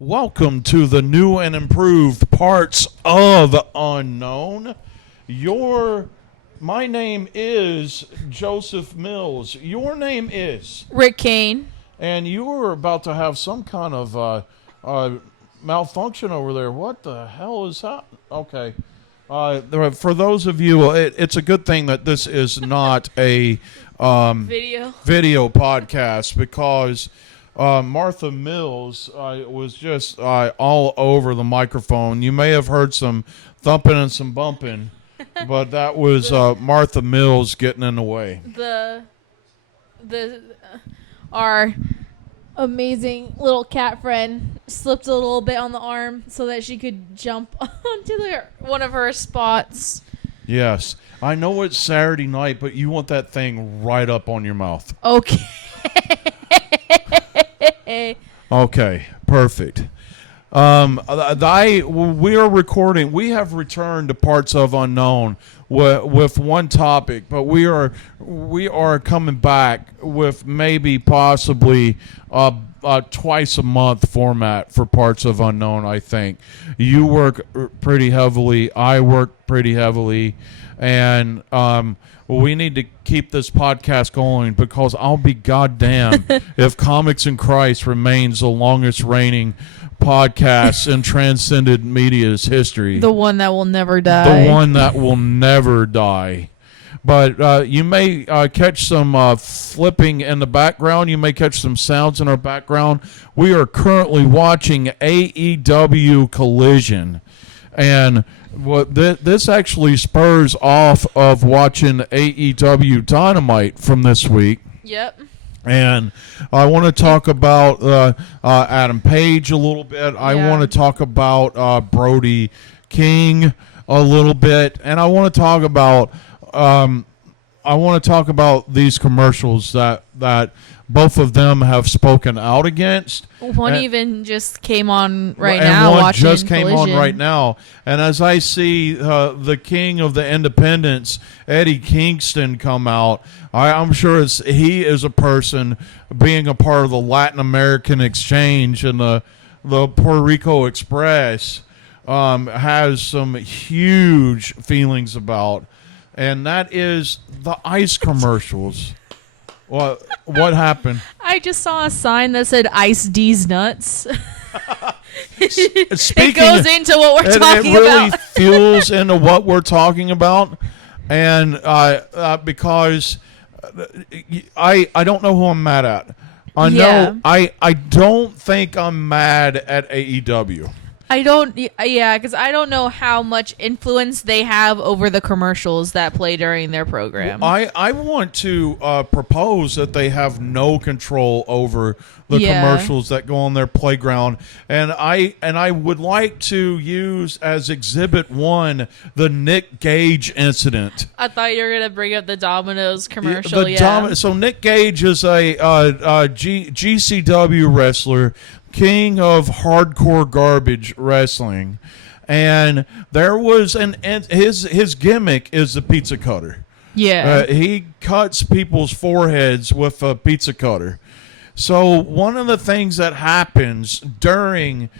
Welcome to the new and improved Parts of Unknown. My name is Joseph Mills. Your name is Rick Kane. And you were about to have some kind of malfunction over there. What the hell is that? Okay. For those of you, it's a good thing that this is not a video podcast because Martha Mills was just all over the microphone. You may have heard some thumping and some bumping, but that was Martha Mills getting in the way. Our amazing little cat friend slipped a little bit on the arm so that she could jump onto one of her spots. Yes. I know it's Saturday night, but you want that thing right up on your mouth. Okay. Okay, perfect. We are recording. We have returned to Parts of Unknown with one topic, but we are coming back with maybe possibly a twice a month format for Parts of Unknown. I think you work pretty heavily. I work pretty heavily, and we need to keep this podcast going because I'll be goddamn if Comics in Christ remains the longest reigning podcast in transcended media's history. The one that will never die. The one that will never die. But you may catch some flipping in the background. You may catch some sounds in our background. We are currently watching AEW Collision. And this actually spurs off of watching AEW Dynamite from this week. Yep. And I want to talk about Adam Page a little bit. I want to talk about Brody King a little bit, and I want to talk about these commercials that both of them have spoken out against. One even just came on right and now. One watching just came Collision. on right now. And as I see the king of the independents, Eddie Kingston, come out, I'm sure he is a person being a part of the Latin American exchange and the Puerto Rico Express has some huge feelings about. And that is the ice commercials. What happened? I just saw a sign that said Ice D's nuts. It goes into what we're talking about. It really about. fuels into what we're talking about. And because I don't know who I'm mad at. I don't think I'm mad at AEW. Because I don't know how much influence they have over the commercials that play during their program. I want to propose that they have no control over the commercials that go on their playground, and I would like to use as Exhibit 1 the Nick Gage incident. I thought you were gonna bring up the Domino's commercial. So Nick Gage is a GCW wrestler, king of hardcore garbage wrestling, and there was his gimmick is the pizza cutter. Yeah, he cuts people's foreheads with a pizza cutter. So one of the things that happens during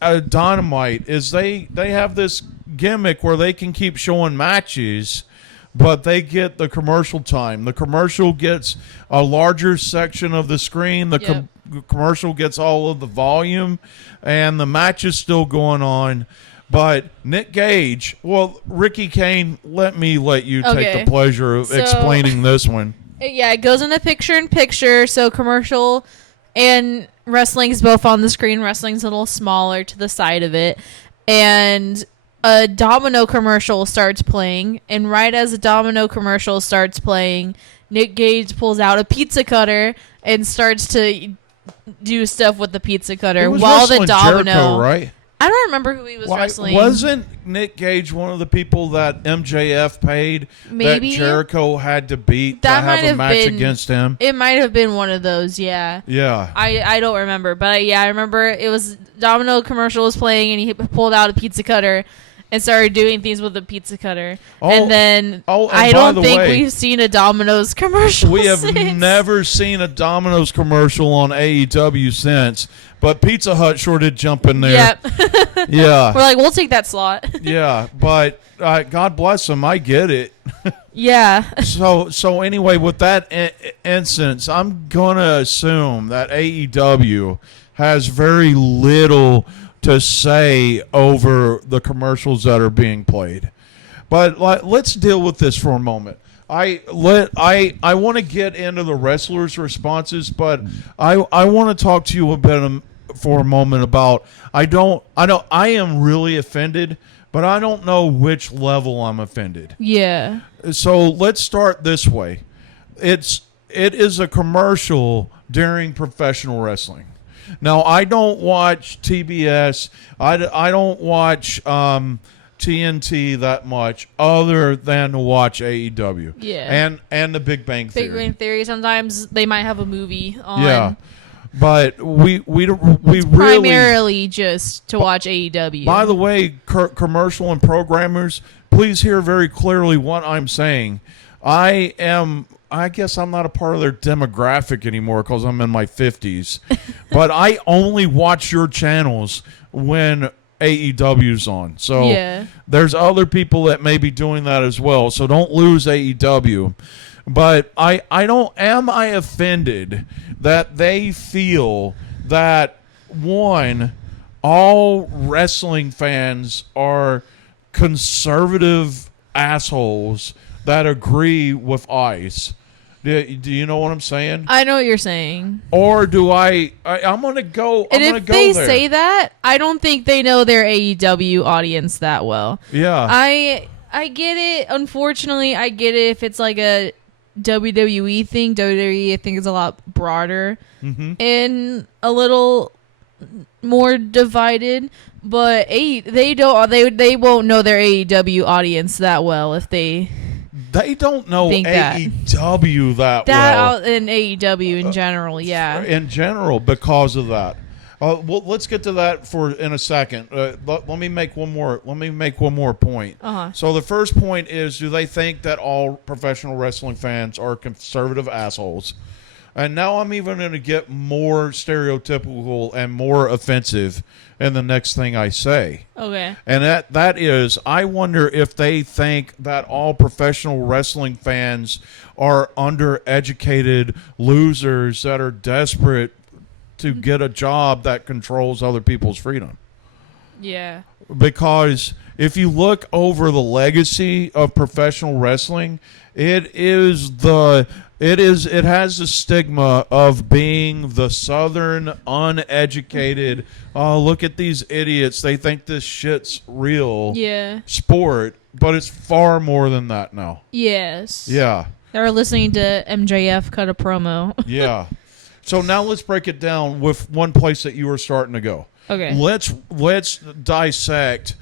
Dynamite is they have this gimmick where they can keep showing matches, but they get the commercial time. The commercial gets a larger section of the screen. The commercial gets all of the volume, and the match is still going on. But Nick Gage, Ricky Kane, let you take the pleasure of explaining this one. Yeah, it goes in the picture-in-picture, so commercial and wrestling's both on the screen. Wrestling's a little smaller to the side of it. And a Domino commercial starts playing, and right as a Domino commercial starts playing, Nick Gage pulls out a pizza cutter and starts to do stuff with the pizza cutter while the Domino. Jericho, right? I don't remember who he was wrestling. Wasn't Nick Gage one of the people that MJF paid that Jericho had to beat to have a match against him? It might have been one of those, yeah. Yeah. I don't remember, but I remember it was Domino commercial was playing and he pulled out a pizza cutter and started doing things with a pizza cutter. Oh, and then and I by don't the think way, we've seen a Domino's commercial. we have since. never seen a Domino's commercial on AEW since, but Pizza Hut sure did jump in there. Yep. Yeah. We're like, we'll take that slot. Yeah, but God bless them. I get it. Yeah. So anyway, with that instance, I'm going to assume that AEW has very little to say over the commercials that are being played. But let's deal with this for a moment. I want to get into the wrestlers' responses, but I want to talk to you a bit for a moment about I am really offended, but I don't know which level I'm offended. Yeah. So let's start this way. It is a commercial during professional wrestling. Now, I don't watch TBS. I don't watch TNT that much other than to watch AEW. Yeah. And the Big Bang Theory. Big Bang Theory, sometimes they might have a movie on. Yeah. But we really primarily just to watch AEW. By the way, commercial and programmers, please hear very clearly what I'm saying. I guess I'm not a part of their demographic anymore because I'm in my 50s. But I only watch your channels when AEW's on. So there's other people that may be doing that as well. So don't lose AEW. But am I offended that they feel that, one, all wrestling fans are conservative assholes that agree with ICE? Do you know what I'm saying? I know what you're saying. Or do I'm going to go And if they there. say that, I don't think they know their AEW audience that well. Yeah. I get it. Unfortunately, I get it if it's like a WWE thing. WWE, I think, is a lot broader and a little more divided. But they won't know their AEW audience that well if they don't know AEW that well. In AEW in general, yeah. In general, because of that. Well, let's get to that in a second. Let me make one more point. So the first point is: do they think that all professional wrestling fans are conservative assholes? And now I'm even going to get more stereotypical and more offensive in the next thing I say. Okay. And that is, I wonder if they think that all professional wrestling fans are undereducated losers that are desperate to get a job that controls other people's freedom. Yeah. Because if you look over the legacy of professional wrestling, it has the stigma of being the southern uneducated, oh, look at these idiots, they think this shit's real sport, but it's far more than that now. Yes. Yeah. They're listening to MJF cut a promo. Yeah. So now let's break it down with one place that you were starting to go. Okay. Let's dissect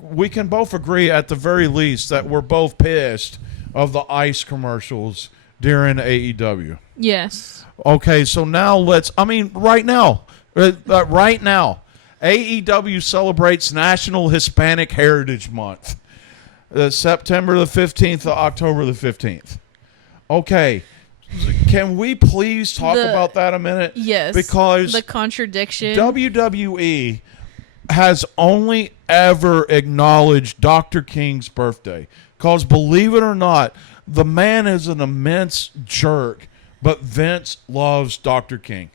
we can both agree at the very least that we're both pissed of the ICE commercials during AEW. Yes. Okay, so now right now, AEW celebrates National Hispanic Heritage Month, September the 15th to October the 15th. Okay. Can we please talk about that a minute? Yes. Because the contradiction. WWE has only ever acknowledged Dr. King's birthday. Because believe it or not, the man is an immense jerk, but Vince loves Dr. King.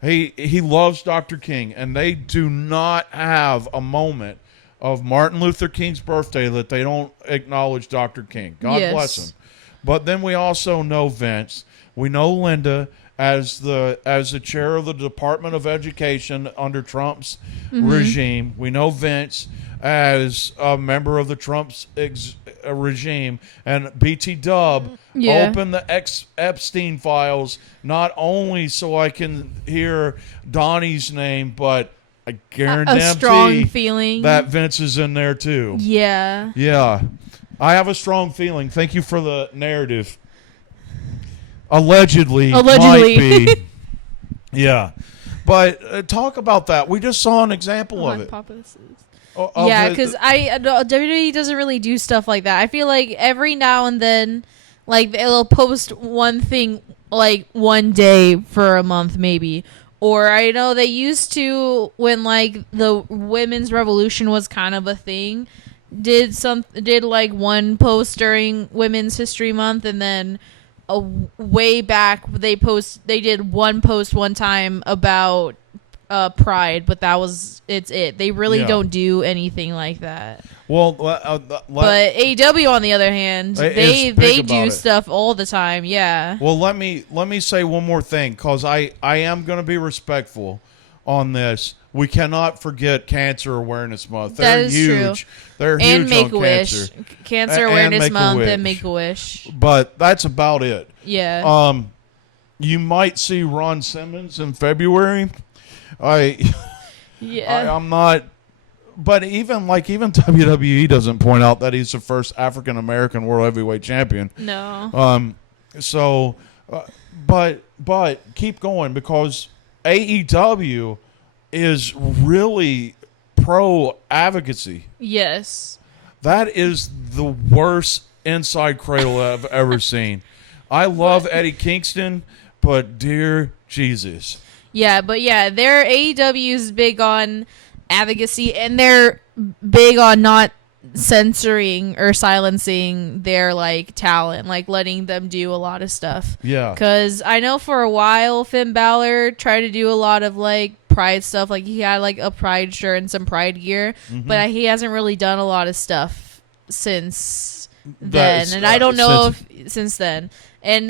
He loves Dr. King, and they do not have a moment of Martin Luther King's birthday that they don't acknowledge Dr. King. God bless him. But then we also know Vince. We know Linda as the chair of the Department of Education under Trump's regime. We know Vince as a member of the Trump's regime. And BT Dub opened the Epstein files not only so I can hear Donnie's name, but I guarantee a strong feeling that Vince is in there too. Yeah. Yeah. I have a strong feeling. Thank you for the narrative. Allegedly. Might be. Yeah. But talk about that. We just saw an example of it. Yeah, because WWE doesn't really do stuff like that. I feel like every now and then, like they'll post one thing like one day for a month maybe. Or I know they used to when like the women's revolution was kind of a thing. Did like one post during Women's History Month, and then way back they did one post one time about Pride, but it's it. They really don't do anything like that. Well, but AEW on the other hand, they do stuff all the time. Yeah. Well, let me say one more thing, because I am going to be respectful on this. We cannot forget Cancer Awareness Month. They're huge. True. They're and huge Make on a Wish. Cancer Awareness Month and Make a Wish. But that's about it. Yeah. You might see Ron Simmons in February. I'm not. But even WWE doesn't point out that he's the first African American World Heavyweight Champion. No. But keep going, because AEW is really pro advocacy. Yes. That is the worst inside cradle I've ever seen. I love Eddie Kingston, but dear Jesus. Yeah, but yeah, their AEW's big on advocacy, and they're big on not censoring or silencing their like talent, like letting them do a lot of stuff. Yeah. Because I know for a while Finn Balor tried to do a lot of like Pride stuff. Like he had like a Pride shirt and some Pride gear, but he hasn't really done a lot of stuff since then. And I don't know if since then. And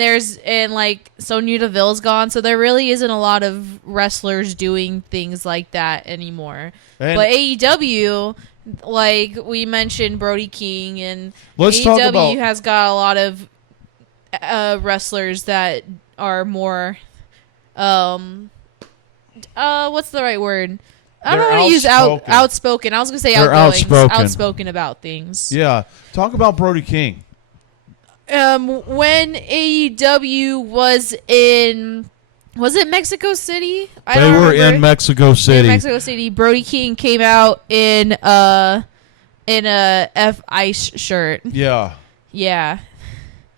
like Sonya Deville's gone, so there really isn't a lot of wrestlers doing things like that anymore. But AEW, like we mentioned, Brody King, and AEW has got a lot of wrestlers that are more, what's the right word? I don't want to use outspoken. I was gonna say outgoing, outspoken about things. Yeah, talk about Brody King. When AEW was it Mexico City? They were in Mexico City. In Mexico City, Brody King came out in a F Ice shirt. Yeah. Yeah.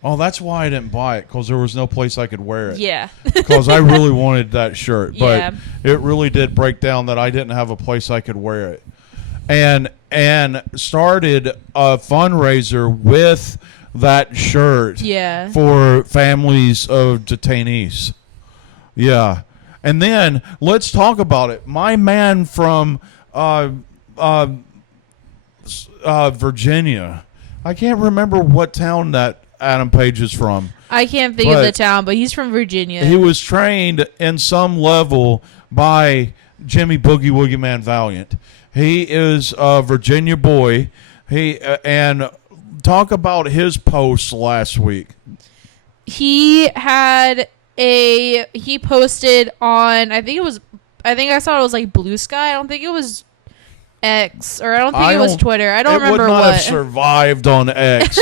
Oh, that's why I didn't buy it, because there was no place I could wear it. Yeah. Because I really wanted that shirt, but yeah. It really did break down that I didn't have a place I could wear it, and started a fundraiser with that shirt. Yeah. For families of detainees. Yeah. And then let's talk about it. My man from Virginia. I can't remember what town that Adam Page is from. I can't think of the town, but he's from Virginia. He was trained in some level by Jimmy Boogie Woogie Man Valiant. He is a Virginia boy. And talk about his posts last week. He posted on, I think I saw it was like Blue Sky. I don't think it was X, or I don't think it was Twitter. I don't remember what. It would not have survived on X.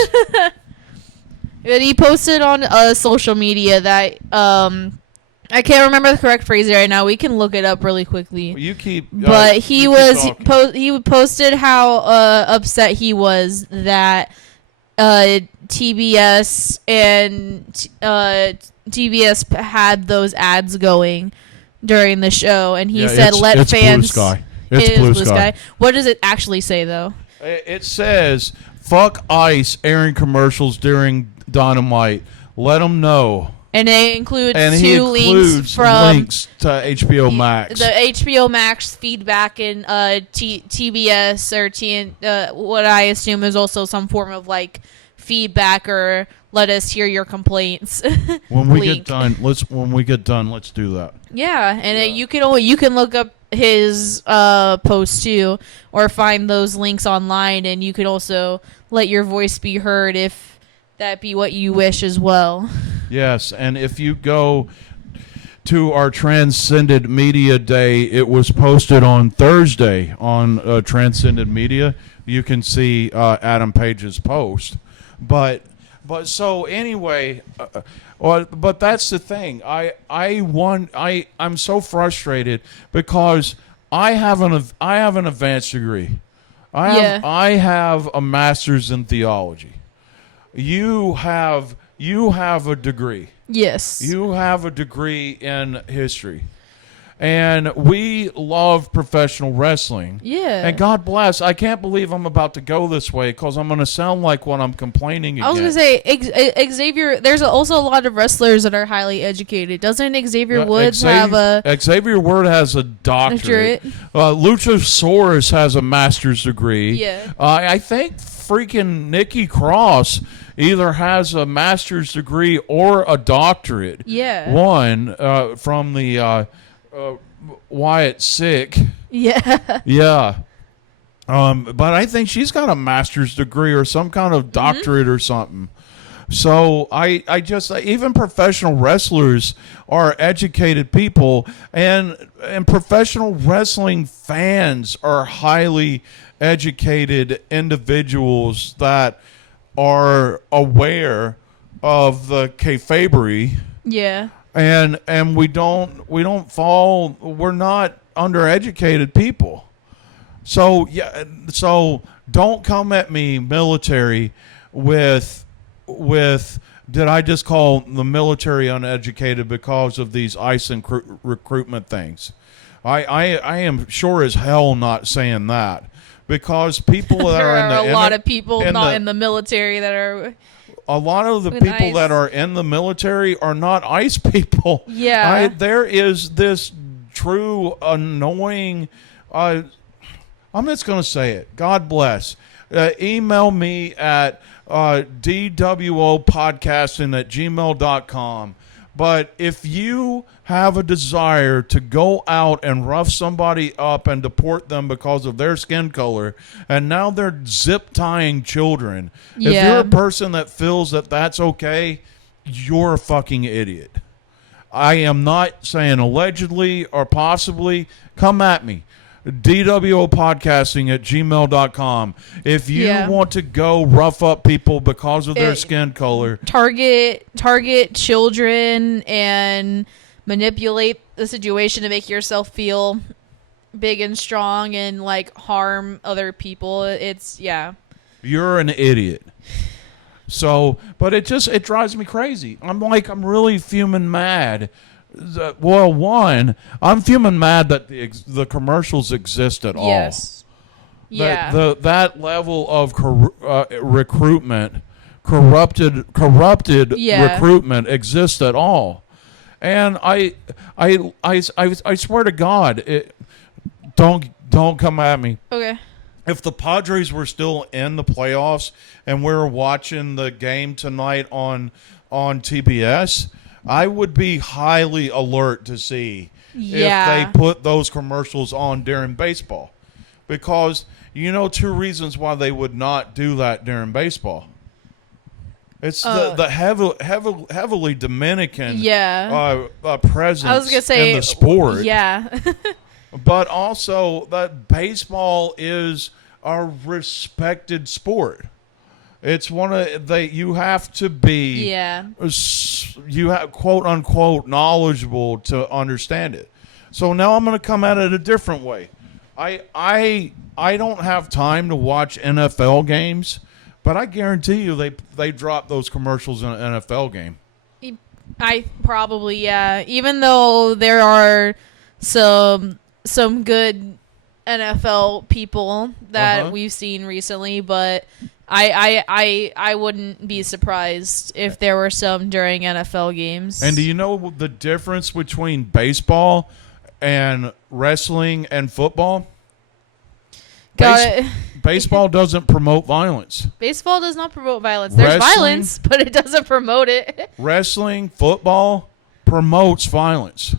But he posted on social media that I can't remember the correct phrase right now. We can look it up really quickly. Well, you keep. But he posted how upset he was that TBS and TBS had those ads going during the show, and he said, "Let it's fans." Blue Sky. It's Blue Sky. What does it actually say, though? It says, "Fuck ICE airing commercials during Dynamite. Let them know." And it includes links to HBO Max. The HBO Max feedback in TBS or what I assume is also some form of like feedback or let us hear your complaints. When we get done, let's do that. Yeah, and you can look up his post too, or find those links online, and you can also let your voice be heard if that be what you wish as well. Yes, and if you go to our Transcended Media Day, it was posted on Thursday on Transcended Media. You can see Adam Page's post. But so anyway, but that's the thing. I'm so frustrated because I have an advanced degree. I have a master's in theology. You have a degree. Yes. You have a degree in history. And we love professional wrestling. Yeah. And God bless. I can't believe I'm about to go this way because I'm going to sound like what I'm complaining against. I was going to say, Xavier, there's also a lot of wrestlers that are highly educated. Doesn't Xavier Woods have a... Xavier Woods has a doctorate. Luchasaurus has a master's degree. Yeah. I think freaking Nikki Cross either has a master's degree or a doctorate. Yeah. One from the... Wyatt Sick. Yeah. Yeah. But I think she's got a master's degree or some kind of doctorate or something. So I just, even professional wrestlers are educated people, and professional wrestling fans are highly educated individuals that are aware of the kayfabery. Yeah. And we're not undereducated people. So don't come at me, military, with did I just call the military uneducated because of these ICE and recruitment things? I am sure as hell not saying that, because people that there are a lot of people not in the military that are. A lot of the people that are in the military are not ICE people. Yeah. There is this true annoying, I'm just going to say it. God bless. Email me at dwopodcasting@gmail.com. But if you have a desire to go out and rough somebody up and deport them because of their skin color, and now they're zip tying children, if you're a person that feels that that's okay, you're a fucking idiot. I am not saying allegedly or possibly. Come at me. dwopodcasting@gmail.com. If you want to go rough up people because of their skin color, target children and manipulate the situation to make yourself feel big and strong and like harm other people, you're an idiot. So, but it drives me crazy. I'm really fuming mad. Well, one, I'm fuming mad that the commercials exist at all. Yes. Yeah. That level of recruitment, corrupted recruitment exists at all. And I swear to God, don't come at me. Okay. If the Padres were still in the playoffs and we were watching the game tonight on TBS, I would be highly alert to see if they put those commercials on during baseball. Because two reasons why they would not do that during baseball. It's the heavily Dominican presence I was gonna say, in the sport. Yeah. But also that baseball is a respected sport. It's one of you have to be you have quote unquote knowledgeable to understand it. So now I'm going to come at it a different way. I don't have time to watch NFL games, but I guarantee you they drop those commercials in an NFL game. I probably even though there are some good NFL people that we've seen recently, but I wouldn't be surprised if there were some during NFL games. And do you know the difference between baseball and wrestling and football? Baseball doesn't promote violence. Baseball does not promote violence. There's violence, but it doesn't promote it. Wrestling, football promotes violence.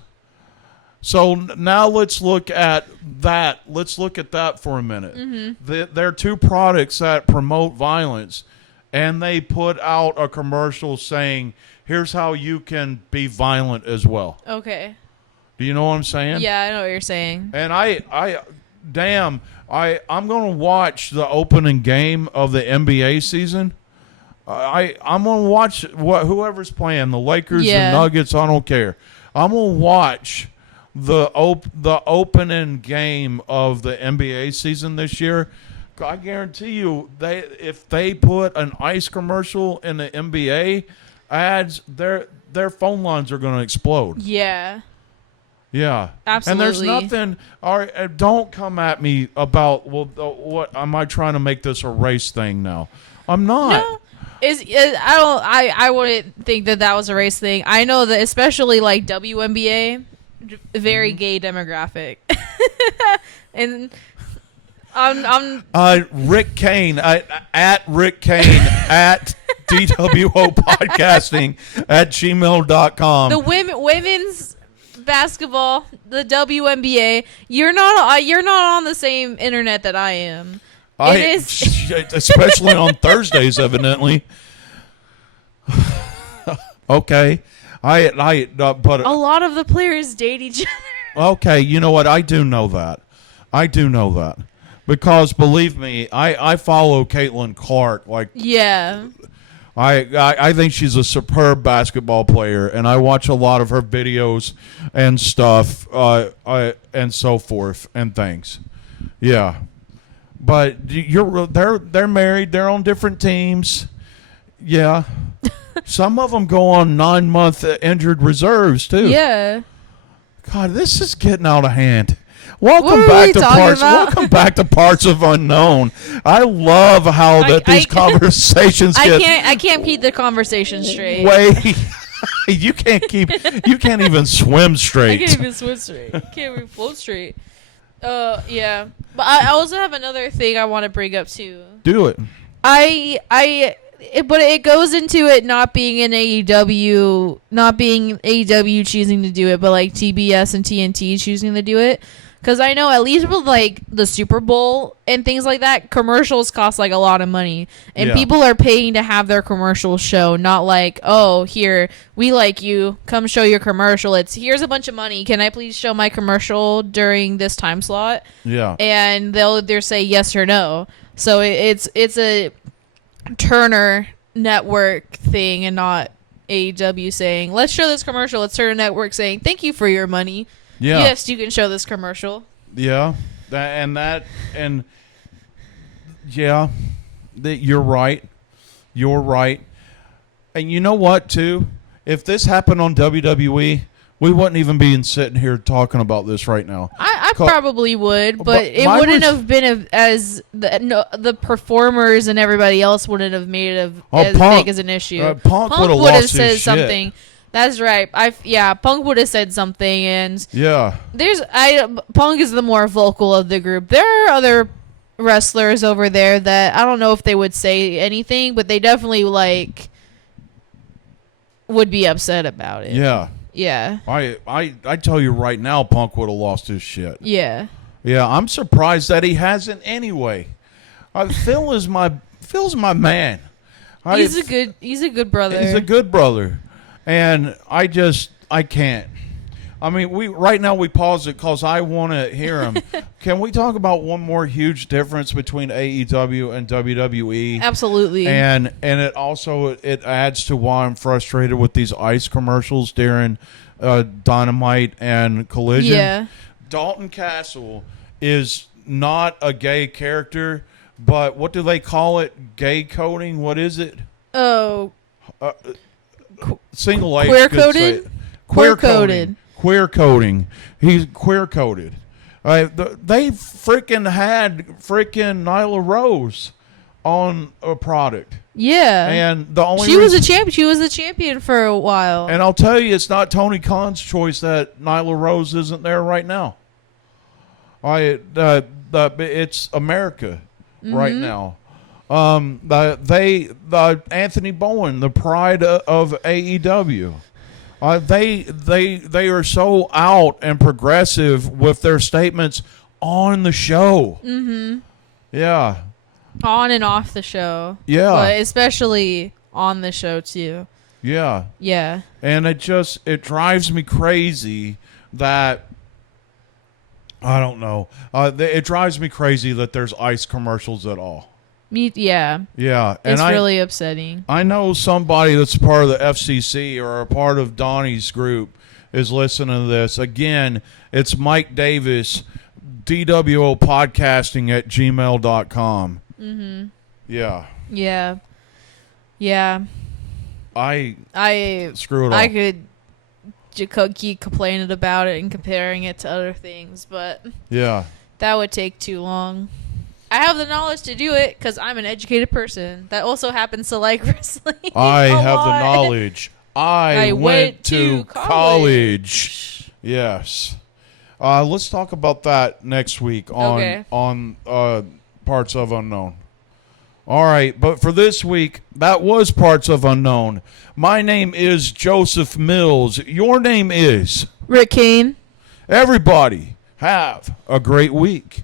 So now let's look at that. Let's look at that for a minute. Mm-hmm. There are two products that promote violence, and they put out a commercial saying, here's how you can be violent as well. Okay. Do you know what I'm saying? Yeah, I know what you're saying. And I'm going to watch the opening game of the NBA season. I'm going to watch whoever's playing, the Lakers, the Nuggets, I don't care. I'm going to watch the opening game of the NBA season this year I guarantee you, if they put an ice commercial in the NBA ads, their phone lines are going to explode. Yeah. Yeah, Absolutely. And there's nothing. All right, don't come at me about what am I trying to make this a race thing now? I'm not. No. I wouldn't think that was a race thing. I know that especially like WNBA, very gay demographic, and I'm Rick Kane at Rick Kane at DWO podcasting at gmail.com. the women's basketball, the WNBA. You're not on the same internet that I am. It is especially on Thursdays, evidently. Okay, but a lot of the players date each other. Okay, you know what? I do know that because believe me, I follow Caitlin Clark. Like, yeah, I think she's a superb basketball player, and I watch a lot of her videos and stuff, and so forth and things. Yeah. But they're married. They're on different teams. Yeah. Some of them go on 9-month injured reserves too. yeah. God, this is getting out of hand. What Welcome were we back to talking parts. about? Welcome back to Parts of Unknown. I love how these conversations get. I can't keep the conversation straight. Way. You can't even swim straight. I can't even swim straight. Can't even float straight. Yeah. But I also have another thing I want to bring up too. Do it. But it goes into it not being an AEW, not being AEW choosing to do it, but like TBS and TNT choosing to do it. Because I know at least with like the Super Bowl and things like that, commercials cost like a lot of money. And people are paying to have their commercial show, not like, oh, here, we like you, come show your commercial. It's here's a bunch of money. Can I please show my commercial during this time slot? Yeah. And they'll either say yes or no. So it's a Turner Network thing and not AEW saying, let's show this commercial. It's Turner Network saying, thank you for your money. Yeah. Yes, you can show this commercial. Yeah. Yeah. You're right. You're right. And you know what, too? If this happened on WWE, we wouldn't even be sitting here talking about this right now. I probably would, but it wouldn't have been as the performers and everybody else wouldn't have made it as big as an issue. Punk would have lost said his something. Shit. That's right. Punk would have said something, and yeah, Punk is the more vocal of the group. There are other wrestlers over there that I don't know if they would say anything, but they definitely would be upset about it. Yeah. Yeah. I tell you right now, Punk would have lost his shit. Yeah. Yeah, I'm surprised that he hasn't anyway. Phil's my man. He's a good brother. He's a good brother. And I can't. I mean, right now we pause it because I want to hear him. Can we talk about one more huge difference between AEW and WWE? Absolutely. And it adds to why I'm frustrated with these ice commercials during Dynamite and Collision. Yeah. Dalton Castle is not a gay character, but what do they call it? Gay coding? What is it? Oh. Single H. Queer coded? Queer coded. Queer coding. He's queer coded. They freaking had Nyla Rose on a product. Yeah. And the only she was a champion. She was a champion for a while. And I'll tell you, it's not Tony Khan's choice that Nyla Rose isn't there right now. It's America right now. Anthony Bowen, the pride of AEW. They are so out and progressive with their statements on the show. Mm-hmm. Yeah. On and off the show. Yeah. But especially on the show too. Yeah. Yeah. And it drives me crazy that I don't know. It drives me crazy that there's ice commercials at all. Yeah. Yeah. It's really upsetting. I know somebody that's part of the FCC or a part of Donnie's group is listening to this. Again, it's Mike Davis dwopodcasting@gmail.com. Mm-hmm. Yeah. Yeah. Yeah. I screw it I up. could keep complaining about it and comparing it to other things, but Yeah. that would take too long. I have the knowledge to do it because I'm an educated person that also happens to like wrestling. I a have the lot. knowledge. I went to college. college. Yes. Let's talk about that next week on Parts of Unknown. All right, but for this week, that was Parts of Unknown. My name is Joseph Mills. Your name is Rick Kane. Everybody have a great week.